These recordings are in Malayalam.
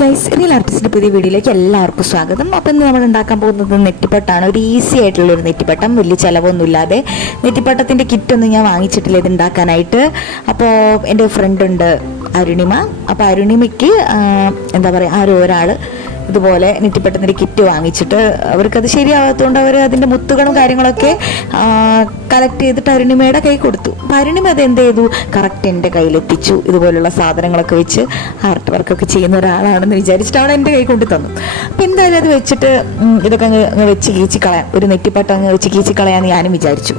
ഗൈസ് റിയൽ ആർട്ടിസ്റ്റിന്റെ പുതിയ വീഡിയോയിലേക്ക് എല്ലാവർക്കും സ്വാഗതം. അപ്പോൾ ഇന്ന് നമ്മൾ ഉണ്ടാക്കാൻ പോകുന്നത് നെറ്റിപ്പട്ടാണ്. ഒരു ഈസി ആയിട്ടുള്ള ഒരു നെറ്റിപ്പട്ടം. വലിയ ചിലവൊന്നും ഇല്ലാതെ നെറ്റിപ്പട്ടത്തിന്റെ കിറ്റ് ഒന്നും ഞാൻ വാങ്ങിച്ചിട്ടില്ല ഇത് ഉണ്ടാക്കാനായിട്ട്. അപ്പോൾ എന്റെ ഫ്രണ്ട് ഉണ്ട് അരുണിമ. അപ്പോൾ അരുണിമയ്ക്ക് എന്താ പറയുക ആരോ ഒരാൾ ഇതുപോലെ നെറ്റിപ്പെട്ടെന്നൊരു കിറ്റ് വാങ്ങിച്ചിട്ട് അവർക്കത് ശരിയാവാത്തതുകൊണ്ട് അവർ അതിന്റെ മുത്തുകളും കാര്യങ്ങളൊക്കെ കളക്ട് ചെയ്തിട്ട് അരുണിമയുടെ കൈ കൊടുത്തു. അരുണിമ അത് എന്ത് ചെയ്തു? കറക്റ്റ് എന്റെ കയ്യിലെത്തിച്ചു. ഇതുപോലുള്ള സാധനങ്ങളൊക്കെ വെച്ച് ആർട്ട് വർക്കൊക്കെ ചെയ്യുന്ന ഒരാളാണെന്ന് വിചാരിച്ചിട്ട് അവൾ എന്റെ കൈ കൊണ്ടു തന്നു അപ്പം എന്തായാലും അത് വെച്ചിട്ട് ഇതൊക്കെ അങ്ങ് അങ്ങ് വെച്ച് കീച്ചി കളയാം ഒരു നെറ്റിപ്പട്ടം അങ്ങ് വെച്ച് കീച്ചി കളയാമെന്ന് ഞാനും വിചാരിച്ചു.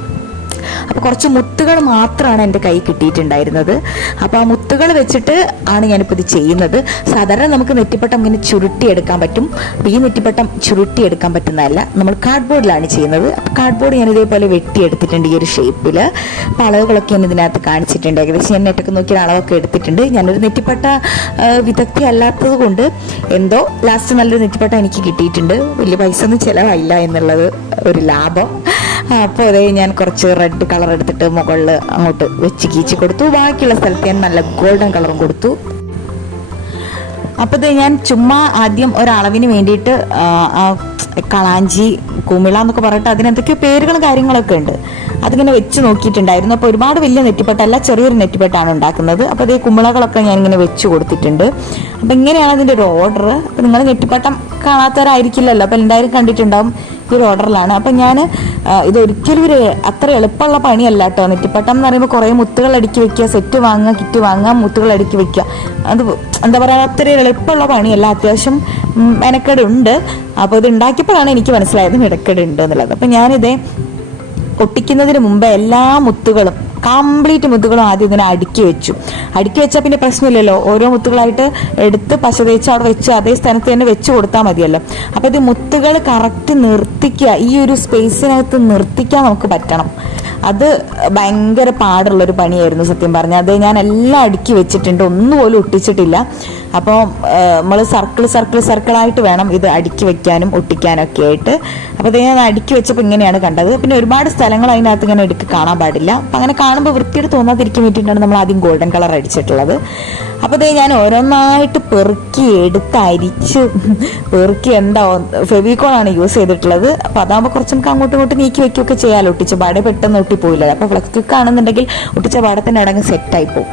അപ്പോൾ കുറച്ച് മുത്തുകൾ മാത്രമാണ് എന്റെ കൈ കിട്ടിയിട്ടുണ്ടായിരുന്നത്. അപ്പോൾ ആ മുത്തുകൾ വെച്ചിട്ട് ആണ് ഞാനിപ്പോൾ ഇത് ചെയ്യുന്നത്. സാധാരണ നമുക്ക് നെറ്റിപ്പട്ടം ഇങ്ങനെ ചുരുട്ടിയെടുക്കാൻ പറ്റും. ഈ നെറ്റിപ്പട്ടം ചുരുട്ടിയെടുക്കാൻ പറ്റുന്നതല്ല. നമ്മൾ കാർഡ് കാർഡ്ബോർഡിലാണ് ചെയ്യുന്നത്. അപ്പോൾ കാർഡ്ബോർഡ് ഞാൻ ഇതേപോലെ വെട്ടിയെടുത്തിട്ടുണ്ട് ഈ ഒരു ഷേപ്പിൽ അപ്പോൾ അളവുകളൊക്കെ ഞാൻ ഇതിനകത്ത് കാണിച്ചിട്ടുണ്ട്. ഏകദേശം ഞാൻ നെറ്റൊക്കെ നോക്കിയ അളവൊക്കെ എടുത്തിട്ടുണ്ട്. ഞാനൊരു നെറ്റിപ്പട്ട വിദഗ്ധി അല്ലാത്തത് കൊണ്ട് എന്തോ ലാസ്റ്റ് നല്ലൊരു നെറ്റിപ്പട്ട എനിക്ക് കിട്ടിയിട്ടുണ്ട്. വലിയ പൈസ ഒന്നും ചിലവായില്ല എന്നുള്ളത് ഒരു ലാഭം. അപ്പോൾ അതേ ഞാൻ കുറച്ച് റെഡ് കളർ എടുത്തിട്ട് മുകളിൽ അങ്ങോട്ട് വെച്ച് കീച്ച് കൊടുത്തു. ബാക്കിയുള്ള സ്ഥലത്ത് ഞാൻ നല്ല ഗോൾഡൻ കളറും കൊടുത്തു. അപ്പോൾ ഇത് ഞാൻ ചുമ്മാ ആദ്യം ഒരളവിന് വേണ്ടിയിട്ട് കളാഞ്ചി കുമിള എന്നൊക്കെ പറഞ്ഞിട്ട് അതിനെന്തൊക്കെ പേരുകളും കാര്യങ്ങളൊക്കെ ഉണ്ട്. അതിങ്ങനെ വെച്ച് നോക്കിയിട്ടുണ്ടായിരുന്നു. അപ്പോൾ ഒരുപാട് വലിയ നെറ്റിപ്പട്ടല്ല ചെറിയൊരു നെറ്റിപ്പട്ടാണ് ഉണ്ടാക്കുന്നത്. അപ്പോൾ അതേ കുമിളകളൊക്കെ ഞാൻ ഇങ്ങനെ വെച്ച് കൊടുത്തിട്ടുണ്ട്. അപ്പോൾ ഇങ്ങനെയാണ് അതിന്റെ ഒരു ഓർഡർ അപ്പോൾ നിങ്ങൾ നെറ്റിപ്പട്ടം കാണാത്തവരായിരിക്കില്ലല്ലോ. അപ്പോൾ എന്തായാലും കണ്ടിട്ടുണ്ടാവും. ഈ ഒരു ഓർഡറിലാണ് അപ്പം ഞാൻ ഇതൊരിക്കലും ഒരു അത്ര എളുപ്പമുള്ള പണിയല്ല കേട്ടോ നെറ്റിപ്പട്ടം എന്ന് പറയുമ്പോൾ കുറേ മുത്തുകൾ അടുക്കി വെക്കുക സെറ്റ് വാങ്ങുക കിറ്റ് വാങ്ങുക മുത്തുകൾ അടുക്കി വെക്കുക. അത് എന്താ പറയുക അത്ര എളുപ്പമുള്ള പണിയല്ല. അത്യാവശ്യം മെനക്കെടുണ്ട് മെനക്കേടുണ്ട്. അപ്പോൾ ഇത് ഉണ്ടാക്കിയപ്പോഴാണ് എനിക്ക് മനസ്സിലായത് മെനക്കേട് ഉണ്ട് എന്നുള്ളത്. അപ്പം ഞാനിതേ ഒട്ടിക്കുന്നതിന് മുമ്പ് എല്ലാ മുത്തുകളും കംപ്ലീറ്റ് മുത്തുകളും ആദ്യം ഇങ്ങനെ അടുക്കി വെച്ചു. അടുക്കി വെച്ചാൽ പിന്നെ പ്രശ്നമില്ലല്ലോ. ഓരോ മുത്തുകളായിട്ട് എടുത്ത് പശ തേച്ച് അവിടെ വെച്ച് അതേ സ്ഥലത്ത് തന്നെ വെച്ച് കൊടുത്താൽ മതിയല്ലോ. അപ്പോൾ ഇത് മുത്തുകൾ കറക്റ്റ് നിർത്തിക്കുക ഈ ഒരു സ്പേസിനകത്ത് നിർത്തിക്കാൻ നമുക്ക് പറ്റണം. അത് ഭയങ്കര പാടുള്ളൊരു പണിയായിരുന്നു സത്യം പറഞ്ഞാൽ അത് ഞാൻ എല്ലാം അടുക്കി വെച്ചിട്ടുണ്ട്. ഒന്നുപോലും ഒട്ടിച്ചിട്ടില്ല. അപ്പോൾ നമ്മൾ സർക്കിൾ സർക്കിൾ സർക്കിളായിട്ട് വേണം ഇത് അടുക്കി വെക്കാനും ഒട്ടിക്കാനും ഒക്കെ ആയിട്ട്. അപ്പോൾ ഇത് ഞാൻ അടുക്കി വെച്ചപ്പോൾ ഇങ്ങനെയാണ് കണ്ടത്. പിന്നെ ഒരുപാട് സ്ഥലങ്ങൾ അതിനകത്ത് ഇങ്ങനെ എടുക്ക് കാണാൻ പാടില്ല. അപ്പം അങ്ങനെ കാണുമ്പോൾ വൃത്തിയോട് തോന്നാതിരിക്കാൻ വേണ്ടിയിട്ടാണ് നമ്മൾ ആദ്യം ഗോൾഡൻ കളർ അടിച്ചിട്ടുള്ളത്. അപ്പോൾ ഇത് ഞാൻ ഓരോന്നായിട്ട് പെറുക്കി എടുത്ത് അരിച്ച് പെറുക്കി എന്താ ഫെവിക്കോളാണ് യൂസ് ചെയ്തിട്ടുള്ളത്. അപ്പോൾ അതാകുമ്പോൾ കുറച്ച് നമുക്ക് അങ്ങോട്ടും ഇങ്ങോട്ടും നീക്കി വെക്കുകയൊക്കെ ചെയ്യാമല്ലോ ഒട്ടിച്ച് പാടെ പെട്ടെന്ന് ഒട്ടിപ്പോയില്ല? അപ്പോൾ ഫ്ലക്സ് ക്ലിക്ക് ആണെന്നുണ്ടെങ്കിൽ ഒട്ടിച്ച പാടത്തിന്റെ അടങ്ങ് സെറ്റായി പോകും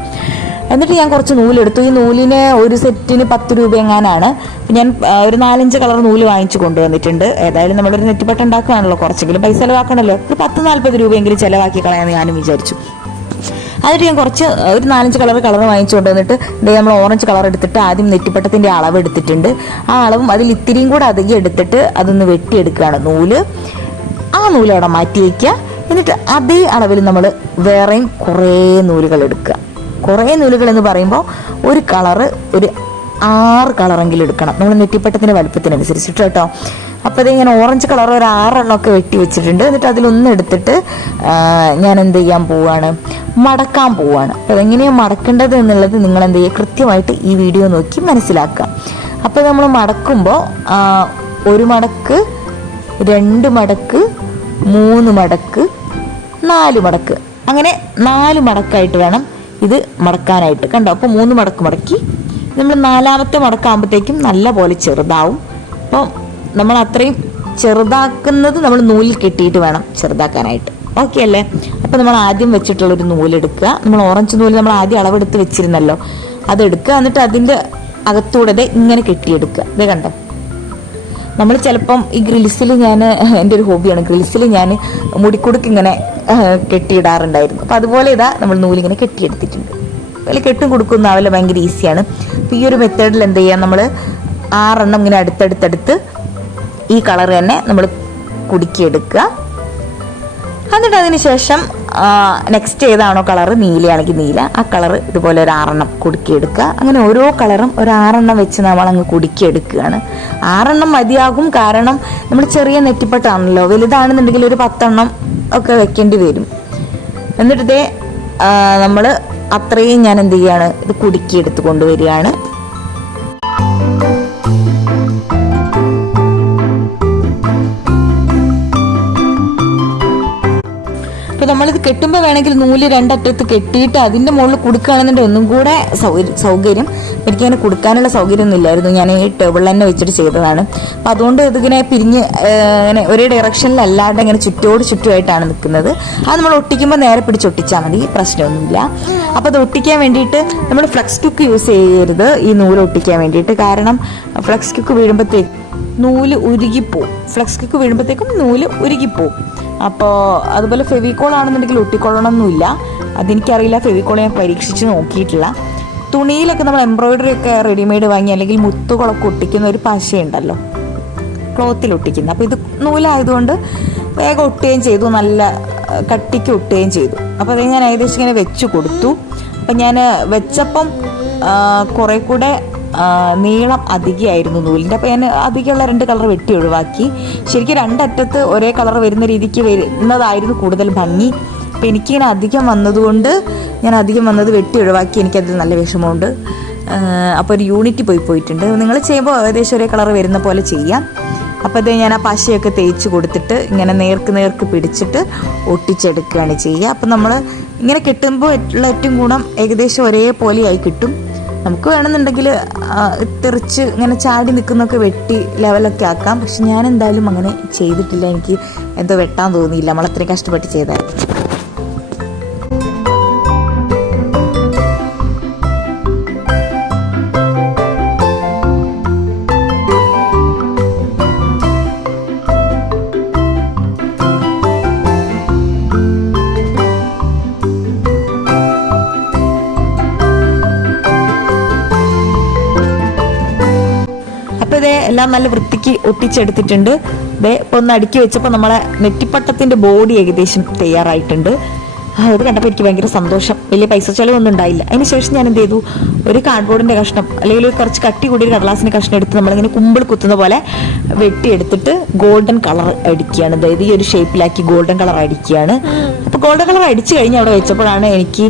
എന്നിട്ട് ഞാൻ കുറച്ച് നൂലെടുത്തു. ഈ നൂലിന് ഒരു സെറ്റിന് പത്ത് രൂപ എങ്ങാനാണ് ഞാൻ ഒരു നാലഞ്ച് കളർ നൂൽ വാങ്ങിച്ചു കൊണ്ടുവന്നിട്ടുണ്ട്. ഏതായാലും നമ്മളൊരു നെറ്റിപ്പട്ട ഉണ്ടാക്കുകയാണല്ലോ കുറച്ചെങ്കിലും പൈസ ചിലവാക്കണമല്ലോ ഒരു പത്ത് നാൽപ്പത് രൂപയെങ്കിലും ചിലവാക്കി കളയാമെന്ന് ഞാനും വിചാരിച്ചു. അതിട്ട് ഞാൻ കുറച്ച് ഒരു നാലഞ്ച് കളർ കളർ വാങ്ങിച്ചു കൊണ്ടുവന്നിട്ട് നമ്മൾ ഓറഞ്ച് കളർ എടുത്തിട്ട് ആദ്യം നെറ്റിപ്പട്ടത്തിന്റെ അളവ് എടുത്തിട്ടുണ്ട്. ആ അളവും അതിൽ ഇത്തിരിയും കൂടെ അധികം എടുത്തിട്ട് അതൊന്ന് വെട്ടിയെടുക്കുകയാണ് നൂൽ. ആ നൂൽ അവിടെ മാറ്റി വയ്ക്കുക. എന്നിട്ട് അതേ അളവിൽ നമ്മൾ വേറെയും കുറേ നൂലുകൾ എടുക്കുക. കുറേ നൂലുകൾ എന്ന് പറയുമ്പോൾ ഒരു കളറ് ഒരു ആറ് കളറെങ്കിലും എടുക്കണം. നമ്മൾ നെറ്റിപ്പട്ടത്തിന്റെ വലുപ്പത്തിനനുസരിച്ചിട്ട് കേട്ടോ. അപ്പോൾ അതിങ്ങനെ ഓറഞ്ച് കളർ ഒരു ആറെണ്ണമൊക്കെ വെട്ടി വെച്ചിട്ടുണ്ട്. എന്നിട്ട് അതിലൊന്ന് എടുത്തിട്ട് ഞാൻ എന്ത് ചെയ്യാൻ പോവാണ്? മടക്കാൻ പോവാണ്. അപ്പോൾ അതെങ്ങനെയാണ് മടക്കേണ്ടത് എന്നുള്ളത് നിങ്ങൾ എന്ത് ചെയ്യുക? കൃത്യമായിട്ട് ഈ വീഡിയോ നോക്കി മനസ്സിലാക്കുക. അപ്പോൾ നമ്മൾ മടക്കുമ്പോൾ ഒരു മടക്ക് രണ്ട് മടക്ക് മൂന്ന് മടക്ക് നാല് മടക്ക്. അങ്ങനെ നാല് മടക്കായിട്ട് വേണം ഇത് മടക്കാനായിട്ട്. കണ്ടോ? അപ്പോൾ മൂന്ന് മടക്ക് മടക്കി. നമ്മൾ നാലാമത്തെ മടക്കാകുമ്പോഴത്തേക്കും നല്ല പോലെ ചെറുതാവും. അപ്പോൾ നമ്മൾ അത്രയും ചെറുതാക്കുന്നത് നമ്മൾ നൂലിൽ കെട്ടിയിട്ട് വേണം ചെറുതാക്കാനായിട്ട്. ഓക്കെ അല്ലേ അപ്പോൾ നമ്മൾ ആദ്യം വെച്ചിട്ടുള്ള ഒരു നൂലെടുക്കുക. നമ്മൾ ഓറഞ്ച് നൂൽ നമ്മൾ ആദ്യം അളവെടുത്ത് വെച്ചിരുന്നല്ലോ. അതെടുക്കുക. എന്നിട്ട് അതിന്റെ അകത്തൂടെ ഇങ്ങനെ കെട്ടിയെടുക്കുക. ഇത് കണ്ടോ? നമ്മൾ ചിലപ്പം ഈ ഗ്രിൽസിൽ ഞാൻ എന്റെ ഒരു ഹോബിയാണ്. ഗ്രിൽസിൽ ഞാൻ മുടിക്കുടുക്ക് ഇങ്ങനെ കെട്ടിയിടാറുണ്ടായിരുന്നു. അപ്പം അതുപോലെ ഇതാ നമ്മൾ നൂലിങ്ങനെ കെട്ടിയെടുത്തിട്ടുണ്ട്. അതിൽ കെട്ടും കൊടുക്കുന്ന ആവല ഭയങ്കര ഈസിയാണ്. അപ്പം ഈ ഒരു മെത്തേഡിൽ എന്ത് ചെയ്യാം നമ്മൾ ആറെണ്ണം ഇങ്ങനെ അടുത്തടുത്തടുത്ത് ഈ കളർ തന്നെ നമ്മൾ കുടുക്കിയെടുക്കുക. എന്നിട്ട് അതിന് ശേഷം നെക്സ്റ്റ് ഏതാണോ കളർ നീലയാണെങ്കിൽ നീല. ആ കളർ ഇതുപോലെ ഒരു ആറെണ്ണം കുടുക്കിയെടുക്കുക. അങ്ങനെ ഓരോ കളറും ഒരു ആറെണ്ണം വെച്ച് നമ്മൾ അങ്ങ് കുടുക്കിയെടുക്കുകയാണ്. ആറെണ്ണം മതിയാകും കാരണം നമ്മൾ ചെറിയ നെറ്റിപ്പട്ടാണല്ലോ. വലുതാണെന്നുണ്ടെങ്കിൽ ഒരു പത്തെണ്ണം ഒക്കെ വെക്കേണ്ടി വരും. എന്നിട്ട് ഇതേ നമ്മൾ അത്രയും ഞാൻ എന്ത് ചെയ്യാണ്? ഇത് കുടുക്കിയെടുത്ത് കൊണ്ടുവരികയാണ്. കെട്ടുമ്പോൾ വേണമെങ്കിൽ നൂൽ രണ്ടറ്റത്ത് കെട്ടിയിട്ട് അതിന്റെ മുകളിൽ കൊടുക്കുകയാണെന്നുണ്ടെങ്കിൽ ഒന്നും കൂടെ സൗകര്യം. എനിക്കങ്ങനെ കൊടുക്കാനുള്ള സൗകര്യമൊന്നും ഇല്ലായിരുന്നു. ഞാൻ ഈ ടേബിൾ തന്നെ വെച്ചിട്ട് ചെയ്തതാണ്. അപ്പോൾ അതുകൊണ്ട് ഇതിങ്ങനെ പിരിഞ്ഞ് ഇങ്ങനെ ഒരേ ഡയറക്ഷനിലല്ലാണ്ട് ഇങ്ങനെ ചുറ്റോട് ചുറ്റുമായിട്ടാണ് നിൽക്കുന്നത്. അത് നമ്മൾ ഒട്ടിക്കുമ്പോൾ നേരെ പിടിച്ച് ഒട്ടിച്ചാൽ മതി. പ്രശ്നമൊന്നുമില്ല. അപ്പോൾ അത് ഒട്ടിക്കാൻ വേണ്ടിയിട്ട് നമ്മൾ ഫ്ലക്സ് കുക്ക് യൂസ് ചെയ്യരുത് ഈ നൂൽ ഒട്ടിക്കാൻ വേണ്ടിയിട്ട്. കാരണം ഫ്ലക്സ് കുക്ക് വീഴുമ്പോഴത്തേക്ക് നൂൽ ഉരുകിപ്പോവും. ഫ്ലക്സ് കുക്ക് വീഴുമ്പോഴത്തേക്കും നൂൽ ഉരുകിപ്പോവും. അപ്പോൾ അതുപോലെ ഫെവിക്കോൾ ആണെന്നുണ്ടെങ്കിൽ ഒട്ടിക്കൊള്ളണമെന്നില്ല അതെനിക്കറിയില്ല ഫെവിക്കോൾ ഞാൻ പരീക്ഷിച്ച് നോക്കിയിട്ടില്ല. തുണിയിലൊക്കെ നമ്മൾ എംബ്രോയിഡറി ഒക്കെ റെഡിമെയ്ഡ് വാങ്ങി അല്ലെങ്കിൽ മുത്തുകളൊക്കെ ഒട്ടിക്കുന്ന ഒരു പശയുണ്ടല്ലോ. ക്ലോത്തിൽ ഒട്ടിക്കുന്നത് അപ്പോൾ ഇത് നൂലായതുകൊണ്ട് വേഗം ഒട്ടുകയും ചെയ്തു നല്ല കട്ടിക്ക് ഒട്ടുകയും ചെയ്തു. അപ്പോൾ അത് ഞാൻ ഏകദേശം ഇങ്ങനെ വെച്ച് കൊടുത്തു. അപ്പം ഞാൻ വെച്ചപ്പം കുറേ കൂടെ നീളം അധികമായിരുന്നു നൂലിന്റെ അപ്പോൾ ഞാൻ അധികമുള്ള രണ്ട് കളർ വെട്ടി ഒഴിവാക്കി. ശരിക്കും രണ്ടറ്റത്ത് ഒരേ കളർ വരുന്ന രീതിക്ക് വരുന്നതായിരുന്നു കൂടുതൽ ഭംഗി. അപ്പം എനിക്കിങ്ങനെ അധികം വന്നതുകൊണ്ട് ഞാൻ അധികം വന്നത് വെട്ടി ഒഴിവാക്കി. എനിക്കതിൽ നല്ല വിഷമമുണ്ട്. അപ്പോൾ ഒരു യൂണിറ്റ് പോയി പോയിട്ടുണ്ട്. നിങ്ങൾ ചെയ്യുമ്പോൾ ഏകദേശം ഒരേ കളർ വരുന്ന പോലെ ചെയ്യാം. അപ്പോൾ ഇത് ഞാൻ ആ പശയൊക്കെ തേച്ച് കൊടുത്തിട്ട് ഇങ്ങനെ നേർക്ക് നേർക്ക് പിടിച്ചിട്ട് ഒട്ടിച്ചെടുക്കുകയാണ് ചെയ്യുക. അപ്പം നമ്മൾ ഇങ്ങനെ കിട്ടുമ്പോൾ ഉള്ള ഏറ്റവും ഗുണം ഏകദേശം ഒരേപോലെയായി കിട്ടും. നമുക്ക് വേണമെന്നുണ്ടെങ്കിൽ തെറിച്ച് ഇങ്ങനെ ചാടി നിൽക്കുന്നൊക്കെ വെട്ടി ലെവലൊക്കെ ആക്കാം. പക്ഷെ ഞാൻ എന്തായാലും അങ്ങനെ ചെയ്തിട്ടില്ല. എനിക്ക് എന്തോ വെട്ടാൻ തോന്നിയില്ല. നമ്മളത്രയും കഷ്ടപ്പെട്ട് ചെയ്താൽ. എല്ലാം നല്ല വൃത്തിക്ക് ഒട്ടിച്ചെടുത്തിട്ടുണ്ട്. ഇപ്പൊ ഒന്ന് അടുക്കി വെച്ചപ്പോൾ നമ്മളെ നെറ്റിപ്പട്ടത്തിന്റെ ബോഡി ഏകദേശം തയ്യാറായിട്ടുണ്ട്. അത് കണ്ടപ്പോൾ എനിക്ക് ഭയങ്കര സന്തോഷം. വലിയ പൈസ ചിലവൊന്നും ഉണ്ടായില്ല. അതിന് ശേഷം ഞാൻ എന്ത് ചെയ്തു? ഒരു കാർഡ്ബോർഡിന്റെ കഷ്ണം അല്ലെങ്കിൽ ഒരു കുറച്ച് കട്ടി കൂടി ഒരു കടലാസിന്റെ കഷ്ണം എടുത്ത് നമ്മളിങ്ങനെ കുമ്പിൾ കുത്തുന്ന പോലെ വെട്ടിയെടുത്തിട്ട് ഗോൾഡൻ കളർ അടിക്കുകയാണ്. അതായത് ഈ ഒരു ഷേപ്പിലാക്കി ഗോൾഡൻ കളർ അടിക്കുകയാണ്. ഗോൾഡൻ കളർ അടിച്ചു കഴിഞ്ഞ് അവിടെ വെച്ചപ്പോഴാണ് എനിക്ക്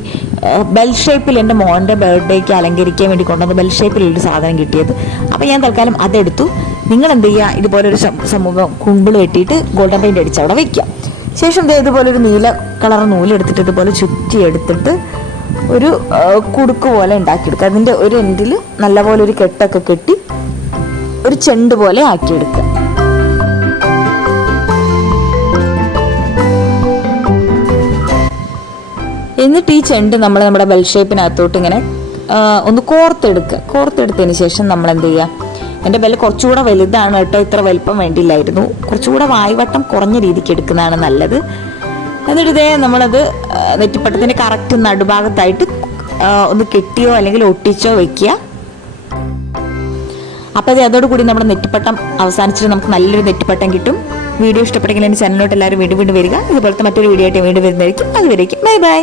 ബെൽ ഷേപ്പിൽ എന്റെ മോന്റെ ബർത്ത്ഡേക്ക് അലങ്കരിക്കാൻ വേണ്ടി കൊണ്ടുവന്ന ബെൽ ഷേപ്പിലൊരു സാധനം കിട്ടിയത്. അപ്പോൾ ഞാൻ തൽക്കാലം അതെടുത്തു. നിങ്ങൾ എന്ത് ചെയ്യുക? ഇതുപോലൊരു സമൂഹം കുമ്പിൾ വെട്ടിയിട്ട് ഗോൾഡൻ പെയിന്റ് അടിച്ച് അവിടെ വയ്ക്കുക ശേഷം ദേ ഇതുപോലെ ഒരു നീല കളർ നൂലെടുത്തിട്ട് ഇതുപോലെ ചുറ്റി എടുത്തിട്ട് ഒരു കുടുക്ക് പോലെ ഉണ്ടാക്കിയെടുക്കുക അതിന്റെ ഒരു എൻഡിൽ നല്ലപോലെ ഒരു കെട്ടൊക്കെ കെട്ടി ഒരു ചെണ്ട് പോലെ ആക്കിയെടുക്കുക എന്നിട്ട് ഈ ചെണ്ട് നമ്മൾ നമ്മുടെ ബെൽ ഷേപ്പിനകത്തോട്ട് ഇങ്ങനെ ഒന്ന് കോർത്തെടുക്കുക കോർത്തെടുത്തതിന് ശേഷം നമ്മൾ എന്ത് ചെയ്യുക എന്റെ ബെൽ കുറച്ചുകൂടെ വലുതാണ് കേട്ടോ ഇത്ര വലിപ്പം വേണ്ടിയില്ലായിരുന്നു കുറച്ചുകൂടെ വായ്വട്ടം കുറഞ്ഞ രീതിക്ക് എടുക്കുന്നതാണ് നല്ലത്. എന്നിട്ട് ഇതേ നമ്മളത് നെറ്റിപ്പട്ടത്തിന്റെ കറക്റ്റ് നടുഭാഗത്തായിട്ട് ഒന്ന് കെട്ടിയോ അല്ലെങ്കിൽ ഒട്ടിച്ചോ വെക്കുക. അപ്പോൾ അത് അതോടുകൂടി നമ്മുടെ നെറ്റിപ്പട്ടം അവസാനിച്ചിട്ട് നമുക്ക് നല്ലൊരു നെറ്റിപ്പട്ടം കിട്ടും. വീഡിയോ ഇഷ്ടപ്പെട്ടെങ്കിൽ എന്റെ ചാനലിലോട്ട് എല്ലാവരും വീണ്ടും വീണ്ടും വരിക. ഇതുപോലത്തെ മറ്റൊരു വീഡിയോ ആയിട്ട് വീണ്ടും വരുന്നതായിരിക്കും. അതുവരേക്കും. Bye bye.